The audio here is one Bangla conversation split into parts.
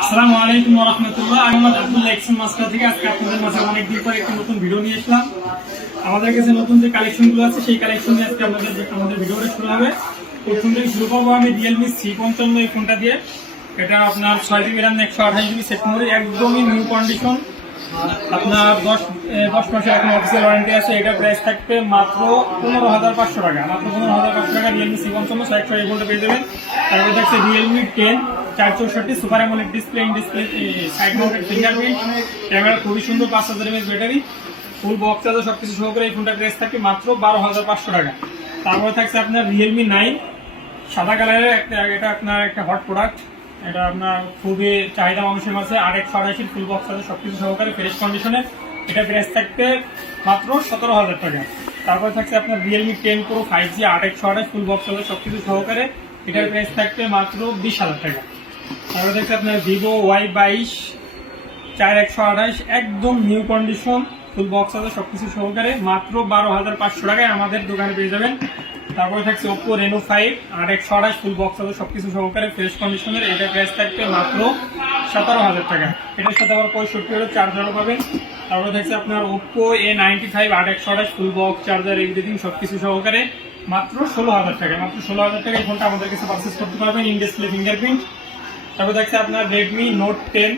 আসসালামু আলাইকুম ওয়া রাহমাতুল্লাহ। আমি মোহাম্মদ আব্দুল্লাহ এক্সন মাস্টার থেকে আজকে আপনাদের মাঝে অনেক দিন পর একটা নতুন ভিডিও নিয়ে আসলাম। আমাদের কাছে নতুন যে কালেকশনগুলো আছে সেই কালেকশন নিয়ে আজকে আমাদের ভিডিওটা শুরু হবে। প্রথম থেকে শুরু করবো আমি রিয়েলমি C55 এই ফোনটা দিয়ে। এটা আপনার 6GB RAM 128GB set memory, একদমই নিউ কন্ডিশন। আপনার 10 মাসের এখন অফিসিয়াল ওয়ারেন্টি আছে। এটা প্রাইস থাকবে মাত্র 15,500 টাকা। মাত্র 15,500 টাকা রিয়েলমি C55 128 ভোল্টে পেয়ে যাবেন। তারপরে থাকছে Realme 10 464 super AMOLED display, in display side mounted fingerprint, camera খুবই সুন্দর, 5000 mAh ব্যাটারি, ফুল বক্স চার্জার সবকিছু সহকারে এই ফোনটার প্রাইস থাকবে মাত্র 12,500 টাকা। তারপরে থাকছে আপনার রিয়েলমি 9 সাদা কালারের এটা আপনার একটা হট প্রোডাক্ট। এটা আপনার খুবই চাহিদা মানুষের মাঝে, 8/128 ফুল বক্স চার্জার সবকিছু সহকারে ফ্রেশ কন্ডিশনে। এটা প্রাইস থাকবে মাত্র 17,000 টাকা। তারপরে থাকছে আপনার রিয়েলমি 10 Pro 5G 8/128 ফুল বক্স চার্জার সবকিছু সহকারে, এটার প্রাইস থাকবে মাত্র 20,000 টাকা। তারপরে দেখছি আপনার ভিভো Y22 4128 একদম নিউ কন্ডিশন ফুল বক্স আছে সবকিছু সহকারে, মাত্র 12,500 টাকায় আমাদের দোকানে পেয়ে যাবেন। তারপরে থাকছে Oppo Reno 5 8/128 ফুল বক্স আছে সবকিছু সহকারে ফ্রেশ কন্ডিশনের, এটা প্রাইস থাকবে মাত্র 17,000 টাকা। এটার সাথে আবার 65 চার্জারও পাবেন। তারপরে থাকছে আপনার Oppo A95 8/128 ফুল বক্স চার্জার এভরিথিং সবকিছু সহকারে, মাত্র 16,000 টাকা। মাত্র 16,000 টাকা এই ফোনটা আমাদের কাছে পারচেস করতে পারবেন, ইন ডিসপ্লে ফিঙ্গারপ্রিন্ট। তারপর দেখছে আপনার রেডমি নোট 10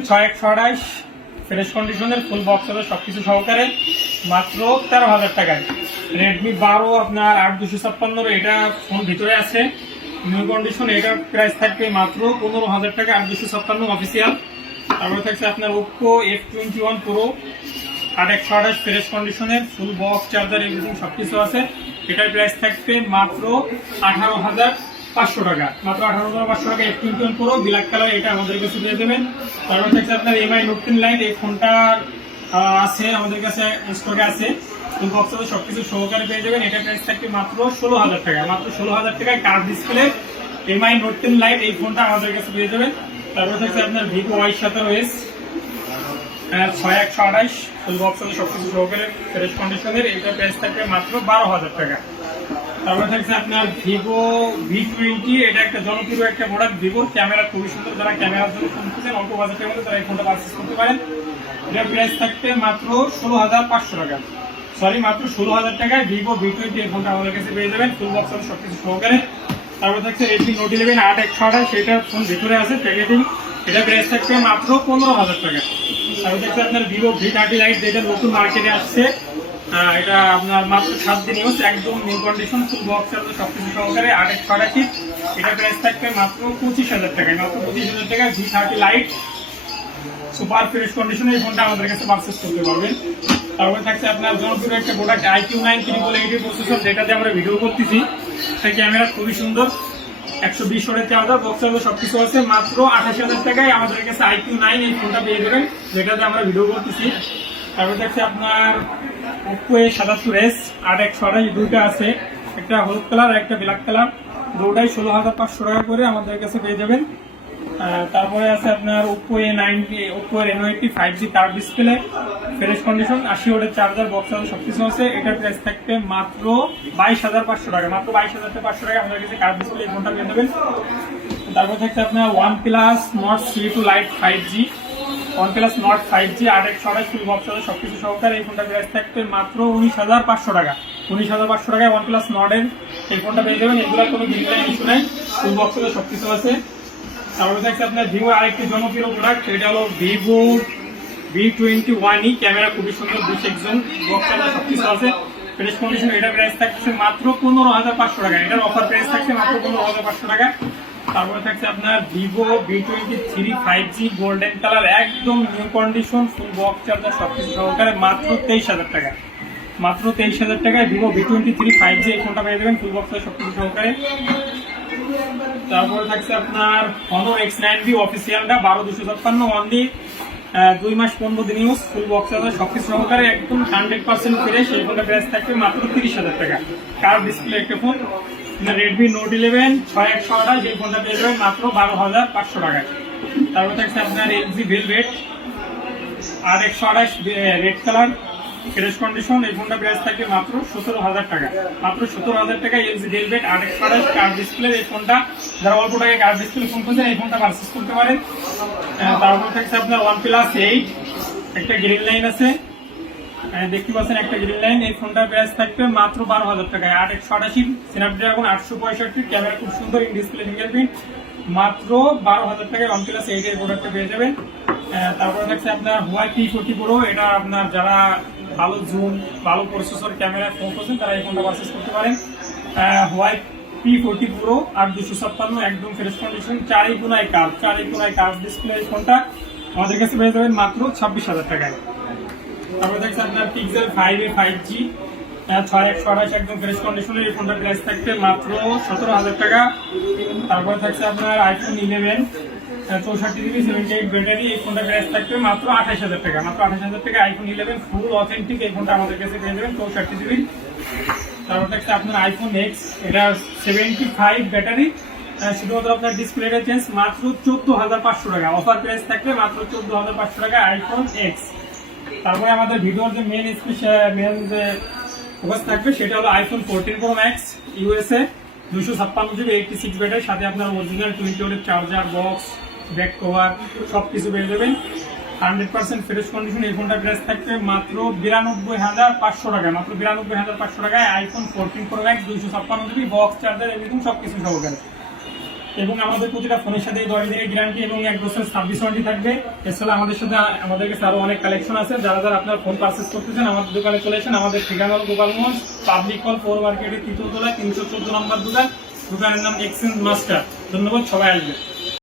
6/128 ফ্রেশ কন্ডিশনের ফুল বক্স হবে সবকিছু সহকারে, মাত্র 13,000 টাকায়। রেডমি 12 আপনার 8256 এটা ফোন ভিতরে আছে, নিউ কন্ডিশন, এটার প্রাইস থাকবে মাত্র 15,000 টাকা, 8256 অফিসিয়াল। তারপরে থাকছে আপনার Oppo F21 Pro 8/128 ফ্রেশ কন্ডিশনের ফুল বক্স চার্জার এভরিথিং সবকিছু আছে, এটার প্রাইস থাকবে মাত্র 18,500 টাকা। মাত্র 18,500 টাকা F21 Pro ব্ল্যাক কালার, এটা আমাদের কাছে পেয়ে যাবেন। তারপর থাকছে আপনার MI Note 10 Lite, এই ফোনটা আছে আমাদের কাছে স্টকে আছে, ফুল বক্স আছে সবকিছু সহকারে পেয়ে যাবেন। এটা প্রাইস থাকবে মাত্র 16,000 টাকা। মাত্র 16,000 টাকায় curve display MI Note 10 Lite এই ফোনটা আমাদের কাছে পেয়ে যাবেন। তারপর থাকছে আপনার Vivo Y17s 6/128 ফুল বক্স আছে সবকিছু সহকারে ফ্রেশ কন্ডিশনের, এটা প্রাইস থাকবে মাত্র 12,000 টাকা। তারপরে থাকছে আপনার ভিভো V20, এটা একটা জনপ্রিয় একটা প্রোডাক্ট। ভিভোর ক্যামেরা খুবই সুন্দর, যারা ক্যামেরার জন্য ফোন খুঁজছেন অল্প বাজেটের মধ্যে তারা এই ফোনটা পারচেস করতে পারেন। এটার প্রাইস থাকবে মাত্র 16,500 টাকা। মাত্র 16,000 টাকায় ভিভো V20 এই ফোনটা আমাদের কাছে পেয়ে যাবেন, ফুল বক্স আছে সবকিছু সহকারে। তারপর থাকছে Redmi Note 11 8/128, সেটা ফোন ভিতরে আছে প্যাকেজিং, এটা প্রাইস থাকবে মাত্র 15,000 টাকা। তারপর থাকছে আপনার ভিভো V30 Lite, যেটা নতুন মার্কেটে আসছে, এটা আপনার মাত্র 7 দিন ইউজ, একদম নিউ কন্ডিশন ফুল বক্স আছে সবকিছু সহকারে 8/128, এটা প্রাইস থাকবে মাত্র 25,000 টাকায়। মাত্র 25,000 টাকা V30 Lite সুপার ফ্রেশ কন্ডিশনে এই ফোনটা আমাদের কাছে পারচেস করতে পারবেন। তারপরে থাকছে আপনার জনপ্রিয় একটা প্রোডাক্ট iQ9 380 প্রসেসর, যেটাতে আমরা ভিডিও করতেছি। সেই ক্যামেরা খুবই সুন্দর, 120 ওয়াটের চার্জার, বক্স চার্জার সবকিছু আছে, মাত্র 28,000 টাকায় আমাদের কাছে iQ9 এই ফোনটা পেয়ে যাবেন, যেটাতে আমরা ভিডিও করতেছি। তারপরে থাকছে আপনার Oppo A77s 8/128 দুইটা আছে, একটা হলুদ কালার আর একটা ব্ল্যাক কালার, দুটাই 16,500 টাকা করে আমাদের কাছে পেয়ে যাবেন। তারপরে আছে আপনার Oppo Reno 80 5G curve display, fresh condition, 80 ওয়াটের চার্জার, বক্স চার্জার সবকিছু আছে, এটার প্রাইস থাকবে মাত্র 22,500 টাকা। মাত্র 22,500 টাকা আমাদের কাছে কার্ভ ডিসপ্লে এই ফোনটা পেয়ে যাবেন। তারপর থাকছে আপনার OnePlus Nord C2 Lite 5G 8/128 ফুল বক্স চার্জার সবকিছু সহকারে, এই ফোনটা প্রাইস থাকবে মাত্র 19,500 টাকা। 19,500 টাকায় OnePlus Nord এই ফোনটা পেয়ে যাবেন। এগুলোর কোনো ডিসপ্লে ইস্যু নাই, ফুল বক্স চার্জার সবকিছু আছে। তারপরে থাকছে আপনার ভিভো আরেকটি জনপ্রিয় প্রোডাক্ট, এটা হলো ভিভো V21e, ক্যামেরা খুবই সুন্দর, 2 জোন, বক্স চার্জার সবকিছু আছে, ফ্রেশ কন্ডিশন, এটা প্রাইস থাকছে মাত্র 15,500 টাকা। এটার অফার প্রাইস থাকছে মাত্র 15,500 টাকা। তারপরে থাকছে আপনার Vivo V23 5G golden colour, একদম new condition, full box charger সবকিছু সহকারে, মাত্র 23,000 টাকা। মাত্র 23,000 টাকায় ভিভো V23 5G এই ফোনটা পেয়ে যাবেন, ফুল বক্স সবকিছু সহকারে। তারপরে থাকছে আপনার Honor X9B অফিসিয়ালটা 12,256 অনলি, 2 মাস 15 দিন ইউজ, ফুল বক্স আছে সবকিছু সহকারে, একদম 100% ফ্রেশ, এই ফোনটা প্রাইস থাকবে মাত্র 30,000 টাকা। কার্ভ ডিসপ্লে একটা ফোন। Redmi Note 11 6/128 এই ফোনটা পেয়ে যাবেন মাত্র 12,500 টাকায়। তারপরে থাকছে আপনার LG Velvet 8/128 red colour, fresh condition. এই ফোনটা প্রাইস থাকবে মাত্র 17,000 টাকা। মাত্র 17,000 টাকা LG velvet 8x28 curve display এই ফোনটা, যারা অল্প টাকায় কার্ভ ডিসপ্লে ফোন খুঁজছেন এই ফোনটা পারচেজ করতে পারেন। তারপর থাকছে আপনার OnePlus 8, একটা গ্রিন লাইন আছে, দেখতে পাচ্ছেন একটা গ্রিন লাইন। এই ফোনটার প্রাইস থাকবে মাত্র 12,000 টাকায়। 8x88 স্ন্যাপড্রাগন 865, ক্যামেরা খুব সুন্দর, ইন ডিসপ্লে ফিঙ্গারপ্রিন্ট, মাত্র 12,000 টাকায় OnePlus 8 এর প্রোডাক্টটা পেয়ে যাবেন। তারপরে থাকছে আপনার Huawei P40 Pro, এটা আপনার যারা ভালো জুম, ভালো প্রসেসর ক্যামেরা ফোন করছেন তারা এই ফোনটা পারচেজ করতে পারেন। Huawei P40 Pro 8256, একদম ফ্রেশ কন্ডিশন, 4 কোণায় কার্ভ ডিসপ্লে এই ফোনটা আমাদের কাছে পেয়ে যাবেন মাত্র 26,000 টাকায়। তারপরে দেখছে আপনার Pixel 5a 5G 6x28, একদম ফ্রেশ কন্ডিশনের এই ফোনটার প্রাইস থাকবে মাত্র 17,000 টাকা। তারপরে থাকছে আপনার iPhone 11 64GB 78 ব্যাটারি, এই ফোনটার প্রাইস থাকবে মাত্র 28,000 টাকা। মাত্র 28,000 টাকা iPhone 11 ফুল অথেন্টিক এই ফোনটা আমাদের কাছে পেয়ে যাবেন 64GB। তারপর থাকছে আপনার iPhone X, এটা 75 ব্যাটারি, শুধুমাত্র আপনার ডিসপ্লেটা চেঞ্জ, মাত্র 14,500 টাকা। অফার প্রাইস থাকবে মাত্র 14,500 টাকা iPhone X। তারপরে আমাদের ভিডিওর যে মেন যে ফোকাস থাকবে সেটা হলো iPhone 14 Pro Max USA 256GB 86 battery, সাথে আপনার অরিজিনাল 20 ওয়াটের চার্জার বক্স, ব্যাক কভার সবকিছু পেয়ে যাবেন 100% ফ্রেশ কন্ডিশন। এই ফোনটার প্রাইস থাকবে মাত্র 92,500 টাকা। মাত্র 92,500 টাকায় iPhone 14 Pro Max 256GB box, charger, everything সবকিছু সহকারে। এবং আমাদের প্রতিটা ফোনের সাথে 10 দিনের গ্যারান্টি এবং 1 বছরের সার্ভিস ওয়ারেন্টি থাকবে। এছাড়া আমাদের কাছে আরো অনেক কালেকশন আছে। যারা আপনার ফোন পারচেজ করতে চান আমাদের দোকানে চলে আসেন। আমাদের ঠিকানা হল গোপালগঞ্জ পাবলিক হল 4 মার্কেটের 3য় তলায় 314 নম্বর দোকান। দোকানের নাম এক্সচেঞ্জ মাস্টার। ধন্যবাদ, সবাই আসবে।